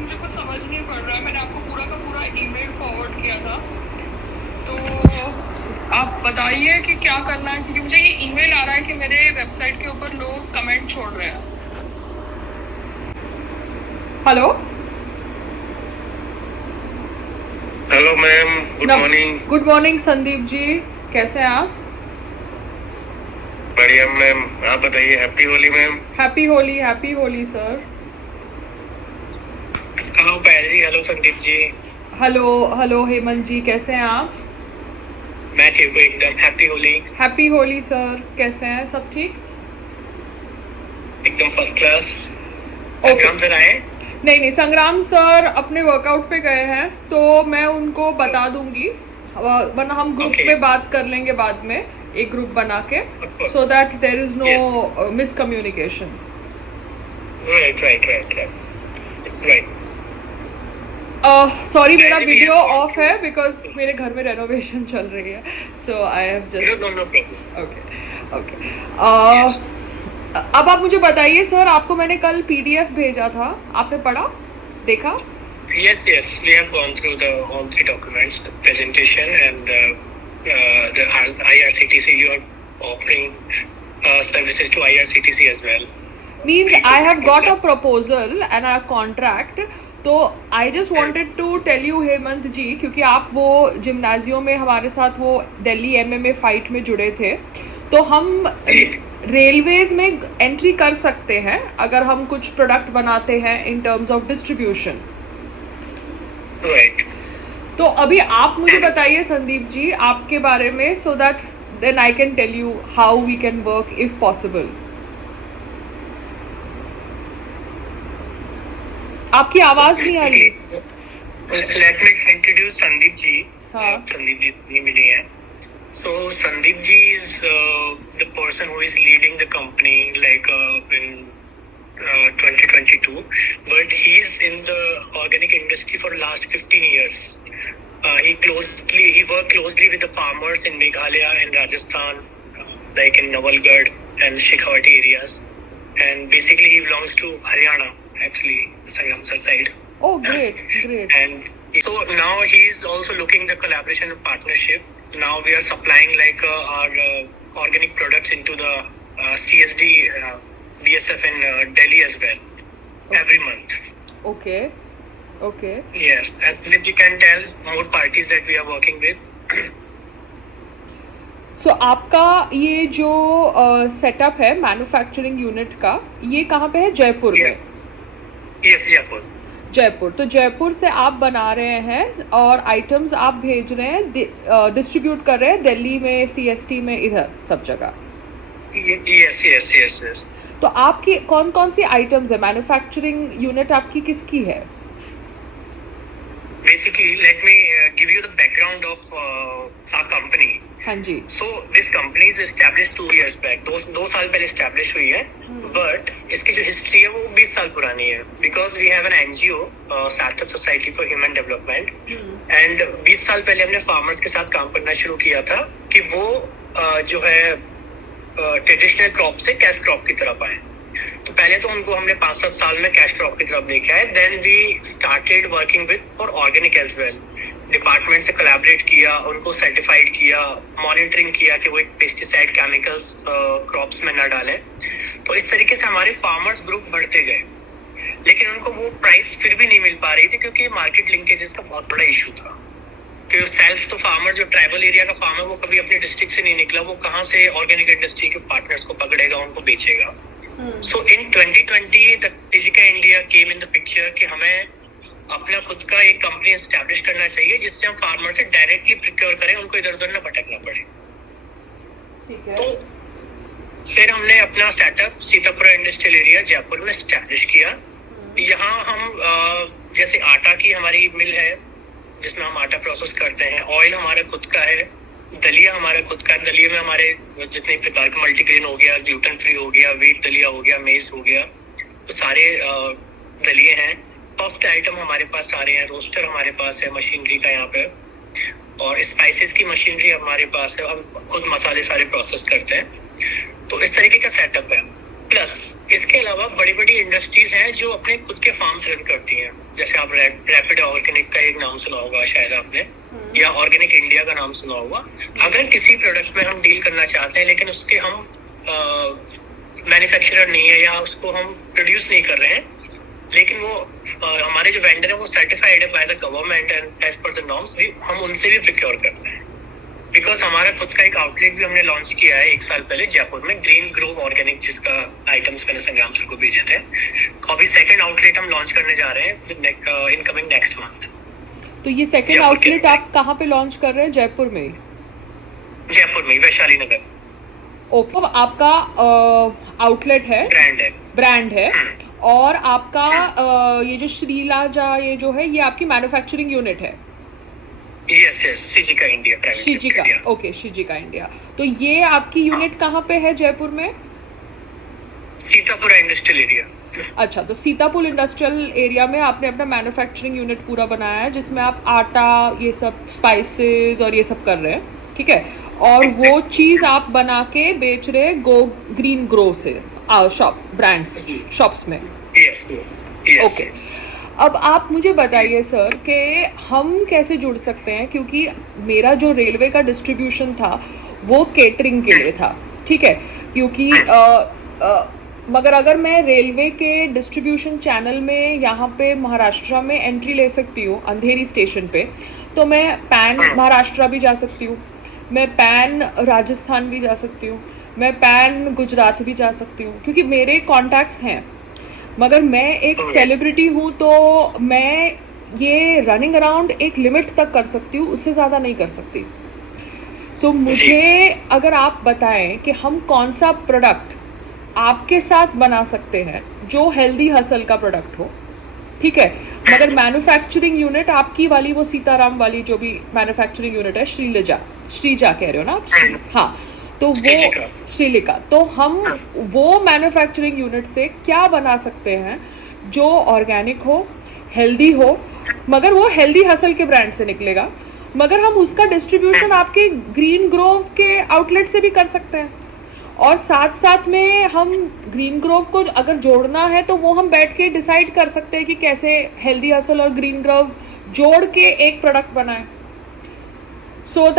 मुझे कुछ समझ नहीं पड़ रहा है। मैंने आपको पूरा का पूरा ईमेल फॉरवर्ड किया था, तो आप बताइए कि क्या करना है, क्योंकि मुझे ये ईमेल आ रहा है कि मेरे वेबसाइट के ऊपर लोग कमेंट छोड़ रहे हैं। Hello hello ma'am, good morning. Good morning Sandeep ji, कैसे हैं आप? बढ़िया मैम, आप बताइए। Happy Holi ma'am. Happy Holi sir. Hello Payal ji, hello Sandeep ji. Hello hello Hemant ji, कैसे हैं आप? मैं ठीक हूँ एकदम। हैप्पी होली सर, कैसे हैं? सब ठीक? एकदम फर्स्ट क्लास। ओके। संग्राम सर आए? नहीं, संग्राम सर अपने वर्कआउट पे गए हैं, तो मैं उनको बता दूंगी, वरना हम ग्रुप Okay. में बात कर लेंगे बाद में, एक ग्रुप बना के, Of course. So that there is Yes. No miscommunication. Right. It's right. Sorry, मेरा Then we video have gone off through- है बिकॉज मेरे घर में रेनोवेशन चल रही है, so I have No just problem. Okay. Yes. अब आप मुझे बताइए सर, आपको मैंने कल पीडीएफ भेजा था, आपने पढ़ा, देखा? Yes. We have gone through all the documents, the presentation, and the IRCTC. You are offering services to IRCTC as well. Means I have got a proposal and a contract, तो I just wanted to tell you Hemant ji, क्योंकि आप वो जिम्नाजियो में हमारे साथ वो Delhi MMA fight में जुड़े थे, तो हम रेलवेज में एंट्री कर सकते हैं अगर हम कुछ प्रोडक्ट बनाते हैं in terms of distribution. Right. तो अभी आप मुझे बताइए संदीप जी आपके बारे में, so that then I can tell you how we can work if possible. आपकी आवाज नहीं आ रही। Let me introduce Sandeep ji. हाँ। Sandeep ji नहीं मिली हैं. So Sandeep ji is the person who is leading the company in 2022, but he is in the organic industry for last 15 years. He worked closely with the farmers in Meghalaya and Rajasthan, like in Nawalgarh and Shekhawati areas, and basically he belongs to Haryana, actually, Sangram sir side. Oh, great. And so now he is also looking the collaboration and partnership. Now we are supplying our organic products into the CSD, BSF in Delhi as well, every month. Okay. Yes, as you can tell, more parties that we are working with. सो आपका ये जो setup है manufacturing unit का, ये कहाँ पे है? जयपुर में? Yes, जयपुर। तो जयपुर से आप बना रहे हैं और आइटम्स आप भेज रहे हैं, डिस्ट्रीब्यूट कर रहे हैं दिल्ली में, सीएसटी में, इधर सब जगह? Yes. तो आपकी कौन कौन सी आइटम्स है? मैन्युफैक्चरिंग यूनिट आपकी किसकी है? Basically, let me give you the background of our company. हाँ जी। So this company is established 2 years back. दो साल पहले established हुई है, but इसकी जो history है वो 20 साल पुरानी है. Because we have an NGO, Startup Society for Human Development, and 20 साल पहले हमने farmers के साथ काम करना शुरू किया था कि वो जो है ट्रेडिशनल क्रॉप से कैश क्रॉप की तरफ आए. तो पहले तो उनको हमने 5-7 साल में कैश क्रॉप की तरफ लेके आए. Then we started working with for organic as well. Department से कोलैबोरेट किया, उनको सर्टिफाइड किया, मॉनिटरिंग किया कि वो एक पेस्टिसाइड केमिकल्स क्रॉप्स में न डालें. तो इस तरीके से हमारे फार्मर्स ग्रुप बढ़ते गए, लेकिन उनको वो प्राइस फिर भी नहीं मिल पा रही थी क्योंकि मार्केट लिंकेजेस का बहुत बड़ा इशू था. कि सेल्फ तो फार्मर, जो ट्राइबल एरिया का फार्मर, वो कभी अपने डिस्ट्रिक्ट से नहीं निकला, वो कहाँ से ऑर्गेनिक इंडस्ट्री के पार्टनर्स को पकड़ेगा, उनको बेचेगा. So in 2020 the Digika India came in the picture कि हमें अपना खुद का एक कंपनी एस्टैब्लिश करना चाहिए जिससे हम फार्मर से डायरेक्टली प्रोक्योर करें, उनको इधर उधर ना भटकना पड़े. ठीक है. तो फिर हमने अपना setup Sitapura industrial area Jaipur में एस्टैब्लिश किया. यहाँ हम जैसे आटा की हमारी मिल है जिसमें हम आटा प्रोसेस करते हैं. ऑयल हमारा खुद का है. दलिया हमारा खुद का. दलिया में हमारे जितने प्रकार के मल्टीग्रेन हो गया, ग्लूटेन फ्री हो गया, व्हीट दलिया हो गया, मेज हो गया, तो सारे दलिए हैं. पफ्ड आइटम हमारे पास सारे हैं. रोस्टर हमारे पास है मशीनरी का यहाँ पे, और स्पाइसेस की मशीनरी हमारे पास है. हम खुद मसाले सारे प्रोसेस करते हैं. तो इस तरीके का सेटअप है. प्लस इसके अलावा बड़ी बड़ी इंडस्ट्रीज हैं जो अपने खुद के फार्म्स रन करती हैं. जैसे आप रैपिड ऑर्गेनिक का एक नाम सुना होगा शायद आपने, या ऑर्गेनिक इंडिया का नाम सुना होगा। अगर किसी प्रोडक्ट में हम डील करना चाहते हैं लेकिन उसके हम मैन्युफैक्चरर नहीं है या उसको हम प्रोड्यूस नहीं कर रहे हैं, लेकिन वो हमारे जो वेंडर है वो सर्टिफाइड है by the government and as per the norms, भी हम उनसे भी प्रोक्योर करते हैं। बिकॉज हमारा खुद का एक आउटलेट भी हमने लॉन्च किया है 1 साल पहले जयपुर में, ग्रीन ग्रोव ऑर्गेनिक, जिसका आइटम्स मैंने संग्राम सर को भेजे थे। अभी सेकंड आउटलेट हम लॉन्च करने जा रहे हैं इनकमिंग नेक्स्ट मंथ। तो ये सेकंड आउटलेट आप कहाँ पे लॉन्च कर रहे हैं? जयपुर में ही? जयपुर में, वैशाली नगर। ओके, तो आपका आउटलेट है, ब्रांड है और आपका ये जो श्रीलाजा ये जो है ये आपकी मैन्युफैक्चरिंग यूनिट है? यस यस, शिजिका इंडिया प्राइवेट शिजिका, ओके, शिजिका इंडिया। तो ये आपकी यूनिट कहाँ पे है जयपुर में? Sitapura industrial area. अच्छा, तो सीतापुर इंडस्ट्रियल एरिया में आपने अपना मैन्युफैक्चरिंग यूनिट पूरा बनाया है जिसमें आप आटा, ये सब स्पाइसेस और ये सब कर रहे हैं, ठीक है? और वो चीज़ आप बना के बेच रहे गो ग्रीन ग्रो से शॉप ब्रांड्स शॉप्स में? Yes yes yes. ओके, अब आप मुझे बताइए सर कि हम कैसे जुड़ सकते हैं, क्योंकि मेरा जो रेलवे का डिस्ट्रीब्यूशन था वो केटरिंग के लिए था, ठीक है? क्योंकि मगर अगर मैं रेलवे के डिस्ट्रीब्यूशन चैनल में यहाँ पे महाराष्ट्र में एंट्री ले सकती हूँ अंधेरी स्टेशन पे, तो मैं पैन महाराष्ट्र भी जा सकती हूँ, मैं पैन राजस्थान भी जा सकती हूँ, मैं पैन गुजरात भी जा सकती हूँ, क्योंकि मेरे कॉन्टैक्ट्स हैं। मगर मैं एक सेलिब्रिटी हूँ तो मैं ये रनिंग अराउंड एक लिमिट तक कर सकती हूँ, उससे ज़्यादा नहीं कर सकती। सो मुझे अगर आप बताएं कि हम कौन सा प्रोडक्ट आपके साथ बना सकते हैं जो हेल्दी हसल का प्रोडक्ट हो, ठीक है? मगर मैन्युफैक्चरिंग यूनिट आपकी वाली वो सीताराम वाली जो भी मैन्युफैक्चरिंग यूनिट है, श्रीजा कह रहे हो ना आप? हाँ, तो वो श्रीलिका, तो हम वो मैन्युफैक्चरिंग यूनिट से क्या बना सकते हैं जो ऑर्गेनिक हो, हेल्दी हो, मगर वो हेल्दी हसल के ब्रांड से निकलेगा, मगर हम उसका डिस्ट्रीब्यूशन आपके ग्रीन ग्रोव के आउटलेट से भी कर सकते हैं। और साथ साथ में हम ग्रीन ग्रोव को अगर जोड़ना है तो वो हम बैठ के डिसाइड कर सकते हैं कि कैसे हेल्दी हसल और ग्रीन ग्रोव जोड़ के एक प्रोडक्ट बनाएं, सो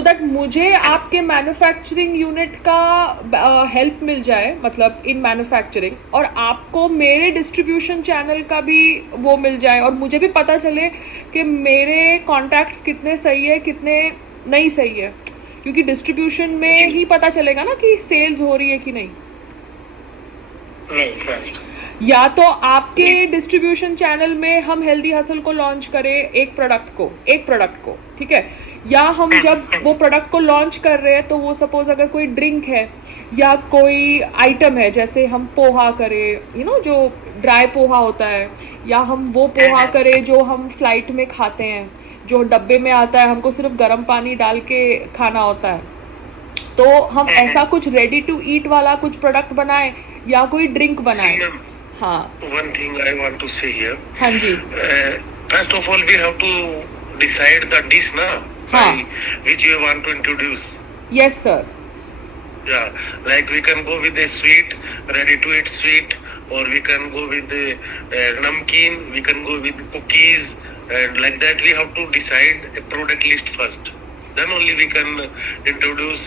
दैट मुझे आपके मैन्युफैक्चरिंग यूनिट का हेल्प मिल जाए, मतलब इन मैन्युफैक्चरिंग, और आपको मेरे डिस्ट्रीब्यूशन चैनल का भी वो मिल जाए, और मुझे भी पता चले कि मेरे कॉन्टैक्ट्स कितने सही है कितने नहीं सही है, क्योंकि डिस्ट्रीब्यूशन में ही पता चलेगा ना कि सेल्स हो रही है कि नहीं। या तो आपके डिस्ट्रीब्यूशन चैनल में हम हेल्दी हसल को लॉन्च करें एक प्रोडक्ट को, ठीक है? या हम जब वो प्रोडक्ट को लॉन्च कर रहे हैं तो वो सपोज अगर कोई ड्रिंक है या कोई आइटम है, जैसे हम पोहा करें, जो ड्राई पोहा होता है, या हम वो पोहा करें जो हम फ्लाइट में खाते हैं, जो डब्बे में आता है, हमको सिर्फ गर्म पानी डाल के खाना होता है, तो हम ऐसा कुछ रेडी टू ईट वाला कुछ प्रोडक्ट बनाएं या कोई ड्रिंक बनाएं। हाँ, one thing I want to say here. हाँ जी। First of all, we have to decide the dish, na? हाँ. Which we want to introduce. Yes, sir. Yeah, like we can go with the sweet, ready to eat sweet, or we can go with the namkeen, we can go with cookies, and like that we have to decide a product list first. Then only we can introduce,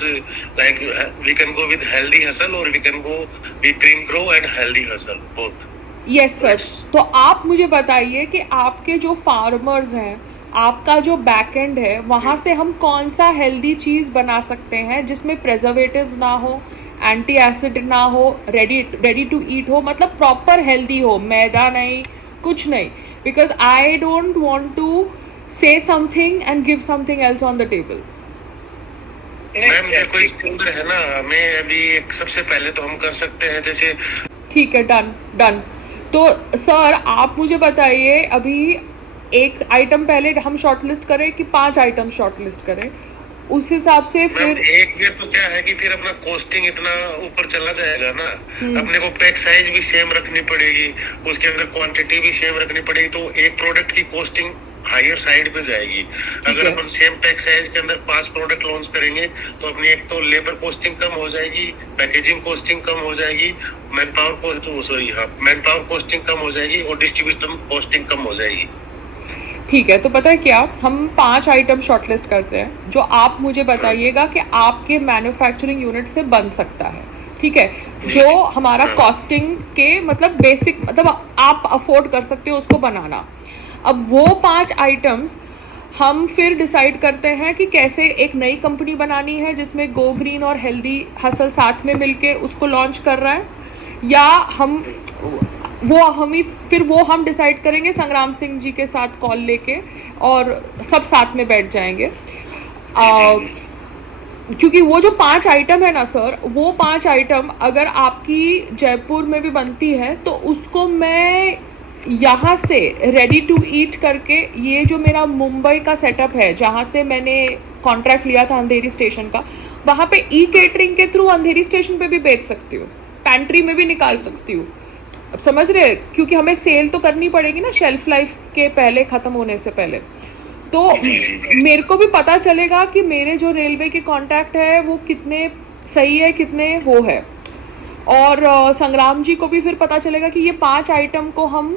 we can go with healthy hustle or we can go with green grow and healthy hustle, both. Yes, sir. तो आप मुझे बताइए कि आपके जो farmers हैं, आपका जो बैक एंड है, वहाँ से हम कौन सा हेल्दी चीज़ बना सकते हैं जिसमें प्रेजर्वेटिव्स ना हो, एंटी एसिड ना हो, रेडी टू ईट हो, मतलब प्रॉपर हेल्दी हो, मैदा नहीं, कुछ नहीं, because I don't want to say something and give something else on the table. Ma'am देखो इसके अंदर है ना, हमें अभी एक सबसे पहले तो हम कर सकते हैं जैसे, ठीक है, डन। तो सर आप मुझे बताइए, अभी एक आइटम पहले हम शॉर्टलिस्ट करें कि 5 आइटम शॉर्टलिस्ट करें, उस हिसाब से फिर एक ये तो क्या है कि फिर अपना कॉस्टिंग इतना ऊपर चला जाएगा ना, अपने को पैक साइज भी सेम रखनी पड़ेगी, उसके अंदर क्वांटिटी भी सेम रखनी पड़ेगी, तो एक प्रोडक्ट की कॉस्टिंग हायर साइड पे जाएगी। अगर है। अपन सेम पैक साइज के अंदर 5 प्रोडक्ट लॉन्च करेंगे तो अपनी एक तो लेबर कॉस्टिंग कम हो जाएगी, पैकेजिंग कॉस्टिंग कम हो जाएगी, मैन पावर कॉस्टिंग कम हो जाएगी और डिस्ट्रीब्यूशन कॉस्टिंग कम हो जाएगी। ठीक है, तो पता है क्या, हम 5 आइटम शॉर्टलिस्ट करते हैं जो आप मुझे बताइएगा कि आपके मैन्युफैक्चरिंग यूनिट से बन सकता है। ठीक है, जो हमारा कॉस्टिंग के मतलब बेसिक मतलब आप अफोर्ड कर सकते हो उसको बनाना। अब वो 5 आइटम्स हम फिर डिसाइड करते हैं कि कैसे एक नई कंपनी बनानी है जिसमें गो ग्रीन और हेल्दी हसल साथ में मिलके उसको लॉन्च कर रहा है, या हम डिसाइड करेंगे संग्राम सिंह जी के साथ कॉल लेके और सब साथ में बैठ जाएंगे। क्योंकि वो जो 5 आइटम है ना सर, वो 5 आइटम अगर आपकी जयपुर में भी बनती है तो उसको मैं यहाँ से रेडी टू ईट करके, ये जो मेरा मुंबई का सेटअप है जहाँ से मैंने कॉन्ट्रैक्ट लिया था अंधेरी स्टेशन का, वहाँ पे ई केटरिंग के थ्रू अंधेरी स्टेशन पे भी बेच सकती हूँ, पैंट्री में भी निकाल सकती हूँ। अब समझ रहे, क्योंकि हमें सेल तो करनी पड़ेगी ना शेल्फ लाइफ के पहले, ख़त्म होने से पहले। तो मेरे को भी पता चलेगा कि मेरे जो रेलवे के कॉन्टैक्ट है वो कितने सही है, कितने वो है, और संग्राम जी को भी फिर पता चलेगा कि ये 5 आइटम को हम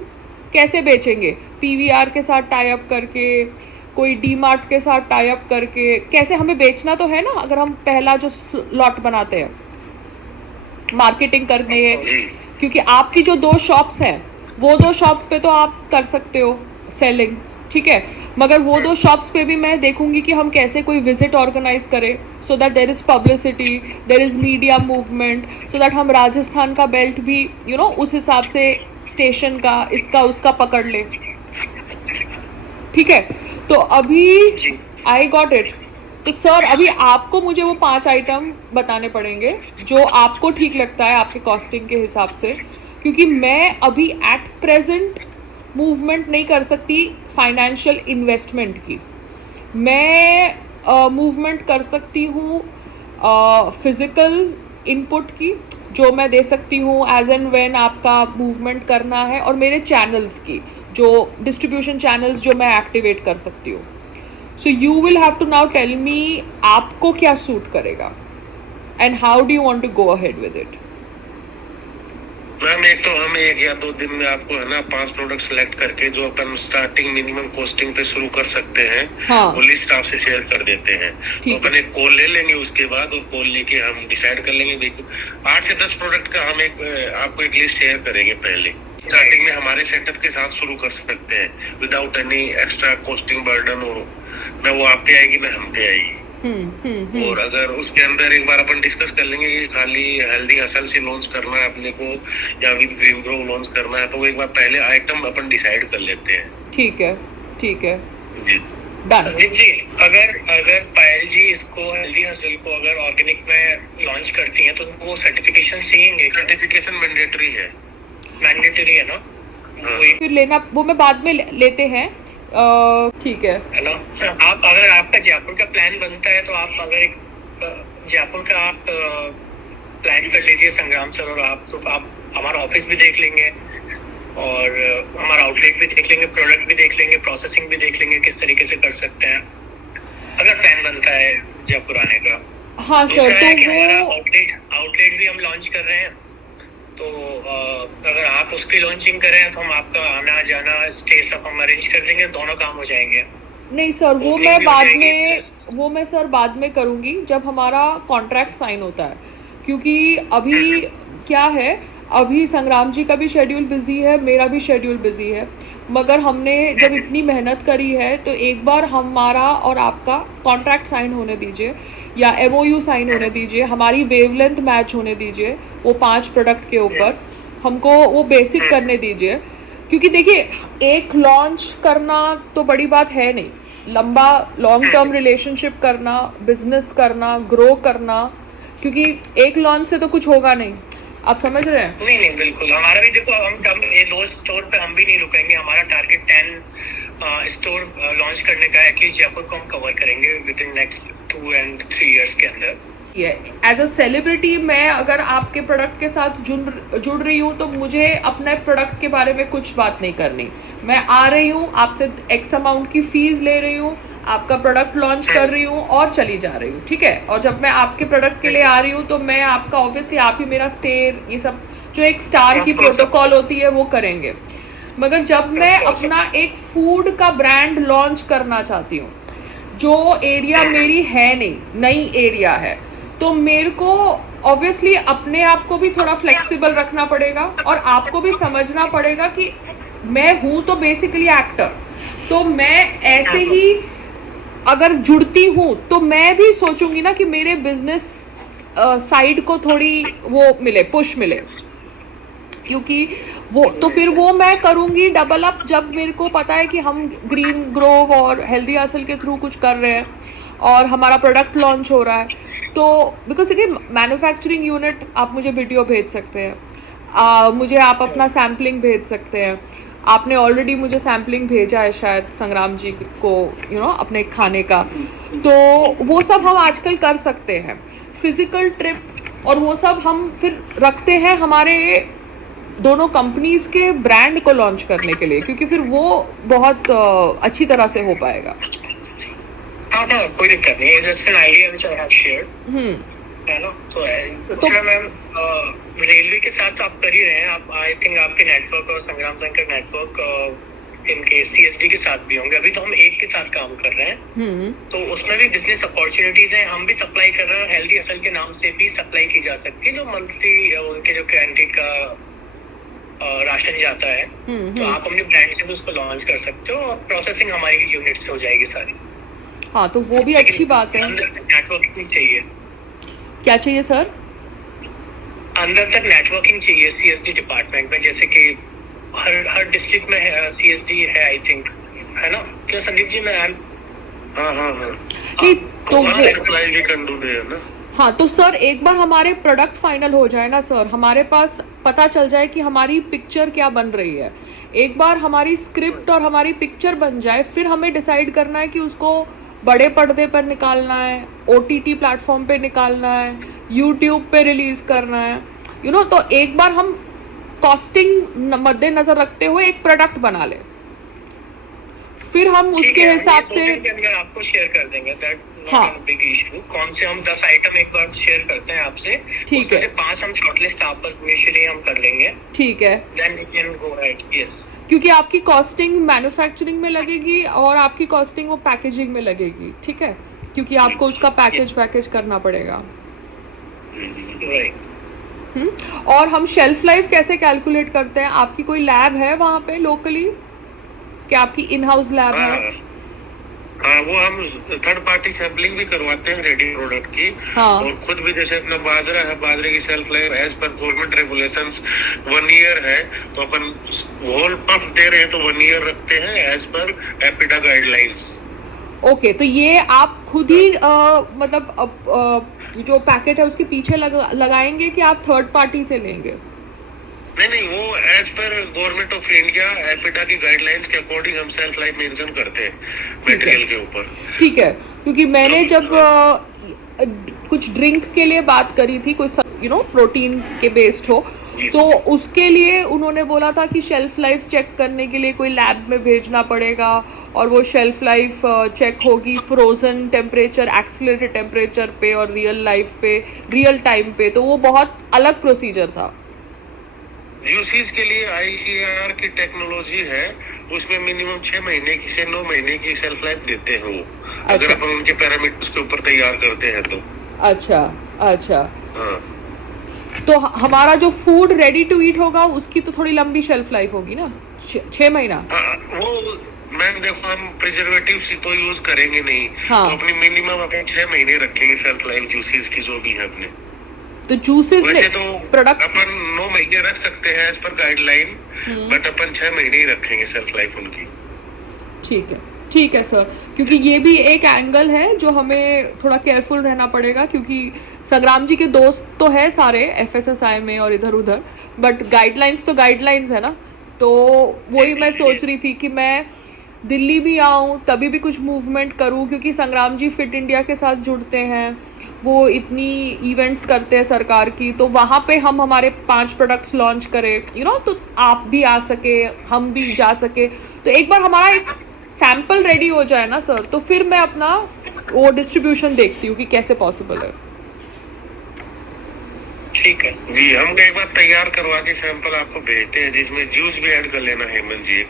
कैसे बेचेंगे, पीवीआर के साथ टाई अप करके, कोई डी मार्ट के साथ टाई अप करके, कैसे हमें बेचना तो है ना। अगर हम पहला जो लॉट बनाते हैं मार्केटिंग करने है, क्योंकि आपकी जो 2 शॉप्स हैं वो 2 शॉप्स पे तो आप कर सकते हो सेलिंग, ठीक है, मगर वो 2 शॉप्स पे भी मैं देखूंगी कि हम कैसे कोई विजिट ऑर्गेनाइज करें सो that there is publicity, there is media movement, so that हम राजस्थान का बेल्ट भी उस हिसाब से स्टेशन का इसका उसका पकड़ ले। ठीक है, तो अभी आई गॉट इट। तो सर अभी आपको मुझे वो 5 आइटम बताने पड़ेंगे जो आपको ठीक लगता है आपके कॉस्टिंग के हिसाब से, क्योंकि मैं अभी एट प्रेजेंट मूवमेंट नहीं कर सकती फाइनेंशियल इन्वेस्टमेंट की। मैं मूवमेंट कर सकती हूँ फिज़िकल इनपुट की, जो मैं दे सकती हूँ एज एंड व्हेन आपका मूवमेंट करना है, और मेरे चैनल्स की जो डिस्ट्रीब्यूशन चैनल्स जो मैं एक्टिवेट कर सकती हूँ। So you will have to now tell me आपको क्या सूट करेगा and how do you want to go ahead with it. Ma'am, एक तो हम 1 या 2 दिन में आपको है ना 5 प्रोडक्ट सेलेक्ट करके जो अपन स्टार्टिंग मिनिमम कॉस्टिंग पे शुरू कर सकते हैं, हाँ, वो लिस्ट आपसे शेयर कर देते हैं। तो अपन एक कॉल ले लेंगे, उसके बाद और कॉल लेके हम डिसाइड कर लेंगे। 8 से 10 प्रोडक्ट का हम आपको एक लिस्ट शेयर करेंगे। पहले स्टार्टिंग में हमारे सेटअप के साथ शुरू कर सकते हैं without any extra costing burden, और न वो आप पे आएगी न हम पे आएगी। और अगर उसके अंदर एक बार अपन डिस्कस कर लेंगे कि खाली हेल्दी हसल से लॉन्च करना है अपने को या विद ग्रीन ग्रो लॉन्च करना है, तो वो एक बार पहले आइटम अपन डिसाइड कर लेते हैं। ठीक है, ठीक है जी संदीप जी, अगर पायल जी इसको हेल्दी हसल को अगर ऑर्गेनिक में लॉन्च करती हैं तो वो सर्टिफिकेशन चाहिए? सर्टिफिकेशन मैंडेटरी है ना? फिर लेना वो मैं बाद में लेते हैं। ठीक है ना। आप अगर आपका जयपुर का प्लान बनता है तो आप अगर एक जयपुर का आप प्लान कर लीजिए संग्राम सर, और आप हमारा ऑफिस भी देख लेंगे और हमारा आउटलेट भी देख लेंगे, प्रोडक्ट भी देख लेंगे, प्रोसेसिंग भी देख लेंगे किस तरीके से कर सकते हैं अगर प्लान बनता है जयपुर आने का। हाँ सर, तो हमारा वो आउटलेट भी हम लॉन्च कर रहे हैं, तो अगर आप उसकी लॉन्चिंग करें तो हम आपका आना जाना स्टे सब हम अरेंज कर देंगे, दोनों काम हो जाएंगे। नहीं सर, वो मैं सर बाद में करूँगी जब हमारा कॉन्ट्रैक्ट साइन होता है, क्योंकि अभी क्या है, अभी संग्राम जी का भी शेड्यूल बिजी है, मेरा भी शेड्यूल बिजी है, मगर हमने जब इतनी मेहनत करी है तो एक बार हमारा और आपका कॉन्ट्रैक्ट साइन होने दीजिए या MOU साइन होने दीजिए, हमारी वेवलेंथ मैच होने दीजिए वो 5 प्रोडक्ट के ऊपर, हमको वो बेसिक करने दीजिए। क्योंकि देखिए, एक लॉन्च करना तो बड़ी बात है नहीं, लंबा लॉन्ग टर्म रिलेशनशिप करना, बिजनेस करना, ग्रो करना, क्योंकि एक लॉन्च से तो कुछ होगा नहीं, आप समझ रहे हैं? नहीं बिल्कुल, हमारा भी देखो, हम ये 2 स्टोर पे हम भी नहीं रुकेंगे, हमारा टारगेट 10 स्टोर लॉन्च करने का है, एटलीस्ट जयपुर को हम कवर करेंगे with in next 2 and 3 years के अंदर। एज अ सेलिब्रिटी मैं अगर आपके प्रोडक्ट के साथ जुड़ रही हूँ तो मुझे अपने प्रोडक्ट के बारे में कुछ बात नहीं करनी। मैं आ रही हूँ, आपसे एक्स अमाउंट की फीस ले रही हूँ, आपका प्रोडक्ट लॉन्च कर रही हूँ और चली जा रही हूँ, ठीक है। और जब मैं आपके प्रोडक्ट के लिए आ रही हूँ तो मैं आपका ऑब्वियसली आप ही मेरा स्टे, ये सब जो एक स्टार की प्रोटोकॉल होती है वो करेंगे। मगर जब मैं अपना एक फूड का ब्रांड लॉन्च करना चाहती हूँ जो एरिया मेरी है नहीं, नई एरिया है, तो मेरे को ऑब्वियसली अपने आप को भी थोड़ा फ्लेक्सिबल रखना पड़ेगा और आपको भी समझना पड़ेगा कि मैं हूँ तो बेसिकली एक्टर, तो मैं ऐसे ही अगर जुड़ती हूँ तो मैं भी सोचूंगी ना कि मेरे बिजनेस साइड को थोड़ी वो मिले, पुश मिले, क्योंकि वो तो फिर वो मैं करूँगी डबल अप जब मेरे को पता है कि हम ग्रीन ग्रोव और हेल्दी हासिल के थ्रू कुछ कर रहे हैं और हमारा प्रोडक्ट लॉन्च हो रहा है। तो बिकॉज देखिए मैन्युफैक्चरिंग यूनिट आप मुझे वीडियो भेज सकते हैं, मुझे आप अपना सैम्पलिंग भेज सकते हैं, आपने ऑलरेडी मुझे सैम्पलिंग भेजा है शायद संग्राम जी को, अपने खाने का, तो वो सब हम आजकल कर सकते हैं। फिजिकल ट्रिप और वो सब हम फिर रखते हैं हमारे दोनों कंपनीज के ब्रांड को लॉन्च करने के लिए, क्योंकि फिर वो बहुत अच्छी तरह से हो पाएगा। हाँ, कोई दिक्कत नहीं है, just an idea which I have shared, है ना। तो दूसरा मैम, रेलवे के साथ आप कर ही रहे हैं, आप आई थिंक आपके नेटवर्क और संग्राम संघ का नेटवर्क इनके CSD के साथ भी होंगे। अभी तो हम एक के साथ काम कर रहे हैं, तो उसमें भी बिजनेस अपॉर्चुनिटीज हैं, हम भी सप्लाई कर रहे हैं। हेल्दी असल के नाम से भी सप्लाई की जा सकती है, जो मंथली उनके जो कैंटीन का राशन जाता है, तो आप अपने ब्रांड से भी उसको लॉन्च कर सकते हो और प्रोसेसिंग हमारी यूनिट से हो जाएगी सारी। हाँ, तो वो भी अच्छी बात है। अंदर तक नेटवर्किंग चाहिए। क्या चाहिए सर? अंदर तक नेटवर्किंग चाहिए CSD डिपार्टमेंट में, जैसे कि हर डिस्ट्रिक्ट में CSD है आई थिंक, है ना, क्यों संदीप जी? मैं हाँ नहीं तो वो हाँ, तो सर एक बार हमारे प्रोडक्ट फाइनल हो जाए ना सर, हमारे पास पता चल जाए कि हमारी पिक्चर क्या बन रही है, एक बार हमारी स्क्रिप्ट और हमारी पिक्चर बन जाए, फिर हमें डिसाइड करना है कि उसको बड़े पर्दे पर निकालना है, OTT प्लेटफॉर्म पे निकालना है, YouTube पे रिलीज करना है, तो एक बार हम कॉस्टिंग मद्देनजर रखते हुए एक प्रोडक्ट बना ले, फिर हम उसके हिसाब से आपको शेयर कर देंगे। दैट हाँ, बिग इशू। कौन से हम 10 आइटम एक बार शेयर करते हैं आपसे, ठीक है, 5 हम शॉर्टलिस्ट आप पर इनिशियली हम कर लेंगे, ठीक है, then we can go right. Yes, क्योंकि आपकी कॉस्टिंग मैन्युफैक्चरिंग में लगेगी और आपकी कॉस्टिंग वो पैकेजिंग में लगेगी, ठीक है, क्योंकि आपको उसका पैकेज करना पड़ेगा। और हम शेल्फ लाइफ कैसे कैलकुलेट करते हैं? आपकी कोई लैब है वहाँ पे लोकली? क्या आपकी इन हाउस लैब है? हाँ, वो हम थर्ड पार्टी सैम्पलिंग भी करवाते हैं रेडी प्रोडक्ट की। हाँ, और खुद भी जैसे अपना बाजरा है, बाजरे की shelf life as per government regulations 1 year है, तो अपन होल पफ दे रहे हैं तो 1 ईयर रखते हैं as per APEDA guidelines. Okay, तो ये आप खुद ही मतलब जो पैकेट है उसके पीछे लगाएंगे कि आप थर्ड पार्टी से लेंगे? नहीं, वो as per government of India APEDA की गाइडलाइंस के अकॉर्डिंग हम सेल्फ लाइफ मेंशन करते हैं मटेरियल के ऊपर। ठीक है, क्योंकि मैंने जब कुछ ड्रिंक के लिए बात करी थी, कोई प्रोटीन के बेस्ड हो, तो उसके लिए उन्होंने बोला था कि शेल्फ लाइफ चेक करने के लिए कोई लैब में भेजना पड़ेगा और वो शेल्फ लाइफ चेक होगी फ्रोजन टेम्परेचर, एक्सीलरेटेड टेम्परेचर पे और रियल लाइफ पे, रियल टाइम पे, तो वो बहुत अलग प्रोसीजर था। यूसीज के लिए ICAR की टेक्नोलॉजी है, उसमें मिनिमम 6 महीने की से 9 महीने की सेल्फ लाइफ देते हैं वो। अच्छा। अगर अपन उनके पैरामीटर्स के ऊपर तैयार करते हैं तो। अच्छा। हाँ, तो हमारा जो फूड रेडी टू ईट होगा उसकी तो थोड़ी लंबी शेल्फ लाइफ होगी ना, 6 महीना। हाँ, वो मैम देखो, हम प्रिजर्वेटिव्स तो यूज करेंगे नहीं। हाँ, तो अपनी मिनिमम अपन 6 महीने रखेंगे सेल्फ लाइफ जूसेस की जो भी है अपने। तो जूसेस वैसे तो प्रोडक्ट्स अपन 9 महीने रख सकते हैं एज पर गाइडलाइन, बट अपन 6 महीने ही रखेंगे सेल्फ लाइफ उनकी। ठीक है सर, क्योंकि ये भी एक एंगल है जो हमें थोड़ा केयरफुल रहना पड़ेगा, क्योंकि संग्राम जी के दोस्त तो है सारे FSSAI में और इधर उधर, बट गाइडलाइंस तो गाइडलाइंस है ना। तो वही मैं सोच रही थी कि मैं दिल्ली भी आऊँ तभी भी कुछ मूवमेंट करूँ, क्योंकि संग्राम जी फिट इंडिया के साथ जुड़ते हैं, वो इतनी इवेंट्स करते हैं सरकार की, तो वहाँ पे हम हमारे 5 प्रोडक्ट्स लॉन्च करें, तो आप भी आ सके, हम भी जा सके, तो एक बार हमारा एक सैम्पल रेडी हो जाए ना सर, तो फिर मैं अपना वो डिस्ट्रीब्यूशन देखती हूँ कि कैसे पॉसिबल है। ठीक है जी, हम एक बार तैयार करवा के सैंपल आपको भेजते हैं, जिसमें जूस भी ऐड कर लेना हेमंत जी।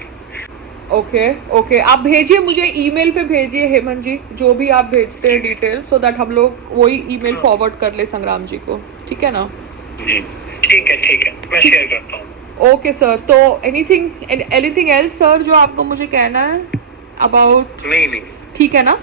ओके, आप भेजिए, मुझे ईमेल पे भेजिए हेमंत जी, जो भी आप भेजते हैं डिटेल, सो दैट हम लोग वही ईमेल फॉरवर्ड कर ले संग्राम जी को, ठीक है ना? जी ठीक है मैं शेयर करता हूँ। ओके सर, तो एनीथिंग एल्स सर जो आपको मुझे कहना है अबाउट? नहीं ठीक है ना?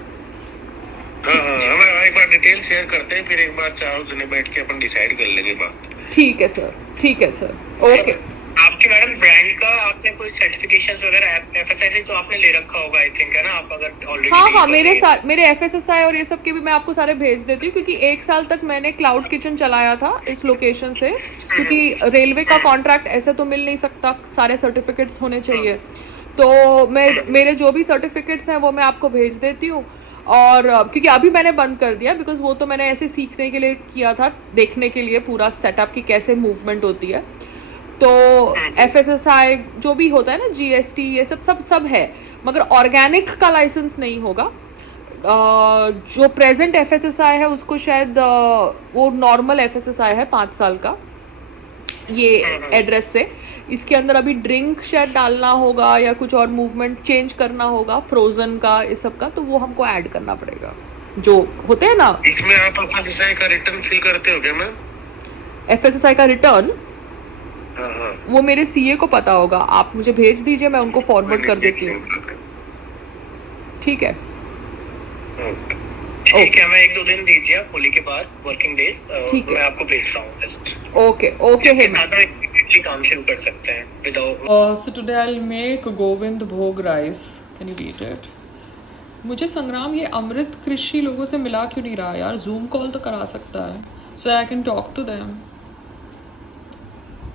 हाँ हम एक बार डिटेल शेयर करते हैं, फिर एक बार 4 जने बैठ के अपन डिसाइड कर लेंगे बात। ठीक है सर, ओके। आपके मैडम ब्रांड का आपने कोई सर्टिफिकेशंस वगैरह एफएसआई तो आपने ले रखा होगा आई थिंक, है ना? आप अगर ऑलरेडी हाँ मेरे एफएसएसआई और ये सब के भी मैं आपको सारे भेज देती हूँ, क्योंकि 1 साल तक मैंने क्लाउड किचन चलाया था इस लोकेशन से, क्योंकि रेलवे का कॉन्ट्रैक्ट ऐसे तो मिल नहीं सकता, सारे सर्टिफिकेट्स होने चाहिए, तो मेरे जो भी सर्टिफिकेट्स हैं वो मैं आपको भेज देती हूँ। और क्योंकि अभी मैंने बंद कर दिया, बिकॉज वो तो मैंने ऐसे सीखने के लिए किया था, देखने के लिए पूरा सेटअप की कैसे मूवमेंट होती है, तो एफएसएसआई जो भी होता है ना, जीएसटी, ये सब है, मगर ऑर्गेनिक का लाइसेंस नहीं होगा। जो प्रेजेंट एफएसएसआई है उसको शायद वो नॉर्मल एफएसएसआई है 5 साल का, ये एड्रेस से इसके अंदर अभी ड्रिंक शायद डालना होगा या कुछ और मूवमेंट चेंज करना होगा, फ्रोजन का इस सब का, तो वो हमको ऐड करना पड़ेगा जो होते हैं ना। इसमें आप एफएसएसआई का रिटर्न फिल करते हो क्या मैम? एफएसएसआई का रिटर्न हाँ वो मेरे सीए को पता होगा, आप मुझे भेज दीजिए, मैं उनको फॉरवर्ड कर देती हूँ, ठीक है? ठीक है, मैं 1-2 दिन दीजिए आप होली के बाद, वर्किंग डेज, ठीक है, मैं आपको भेजता हूँ लिस्ट। ओके इसके साथ में इमीडिएटली काम शुरू कर सकते हैं without. So today I will make Govind bhog rice, can you eat it? मुझे संग्राम ये अमृत कृषि लोगों से मिला क्यों नहीं रहा यार? जूम कॉल तो करा सकता है, so I can talk to them.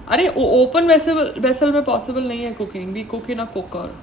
अरे ओपन वेसल में पॉसिबल नहीं है cooking, we cook in a cooker.